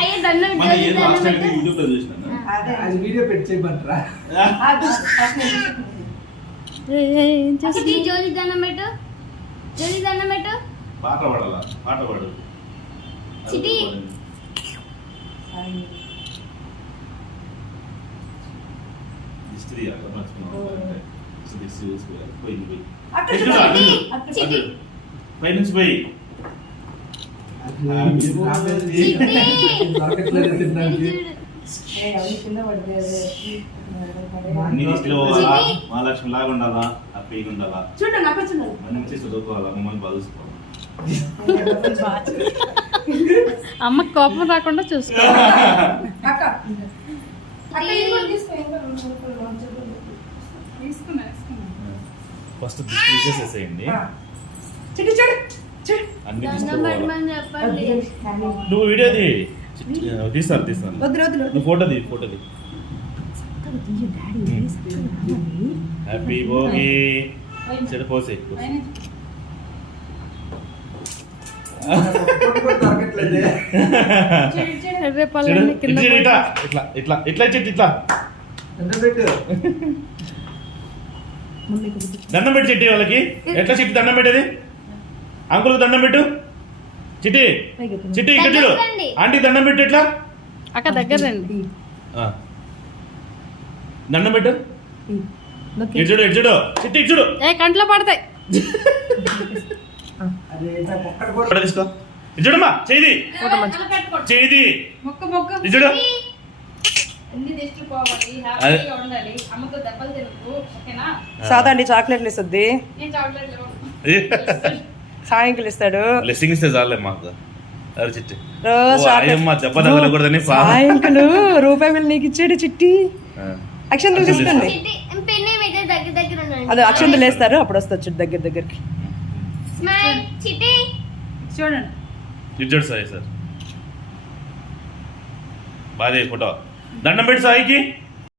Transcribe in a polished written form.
అయ్యే దండం వీడియో పెట్టి చేయమంటారా? జోలి దండం పెట్టు, జోలి దండం పెట్టు. పాట పాడాలా? పాట పాడు. చిటి హిస్టరీ అట్లా మర్చిపోయినా పోయింది చిటి పైనుంచి పోయి నీ దృష్టిలో మహాలక్ష్మి లాగా ఉండాలా, హ్యాపీగా ఉండాలా, మంచి చదువుకోవాలా, మమ్మల్ని బాగా చూసుకోవాలి. అమ్మ కోపం రాకుండా చూసుకో. ఫస్ట్ తీసేసేసేయండి, అన్ని దండం తీసుకోవాలి. పెట్టమని చెప్పండి. నువ్వు వీడియోది తీస్తాను నువ్వు ఫోటోది హ్యాపీ భోగి చెడిపోసే ఎర్రేపల్లి కింద ఇట్లా ఇట్లా ఇట్లా చెట్టు ఇట్లా దండం పెట్టి చెట్టి వాళ్ళకి ఎట్లా చిట్టి దండం పెట్టేది? అంకుల్కి దండం పెట్టు. చిట్టి చిట్టి ఇక్కడ చూడు, ఆంటీ దండం పెట్టు. ఎట్లా అక్క దగ్గర రండి. దండం పెట్టు. ఇటు చూడు, ఇటు చూడు, చిట్టి ఇటు చూడు. ఏ కంట్లో పడతాయి. తీసుకో, ఇటు చూడమ్మా, చేయి చేయి ఇటు చూడు. సాదండి చాక్లెట్లు ఇస్తుంది, సాయంకాలం ఇస్తాడు. బ్లెస్సింగ్ ఇస్తే చాలే మాకు. అరే చిట్టి రోజు దెబ్బ తగలకూడదని సాయంకాలం రూపాయి బిల్లు నీకు ఇచ్చాడు చిట్టి. అక్షంతలు తీసుకోండి, పిన్ని మీద దగ్గర దగ్గర ఉండండి. అదే అక్షంతలు వేస్తారు, అప్పుడు వస్తుంది చూడు దగ్గరికి. స్మైల్ చిట్టి చూడండి. ఇటు చూడు సాయి సార్, బాగా ఫోటో దండం పెట్టి సాయికి.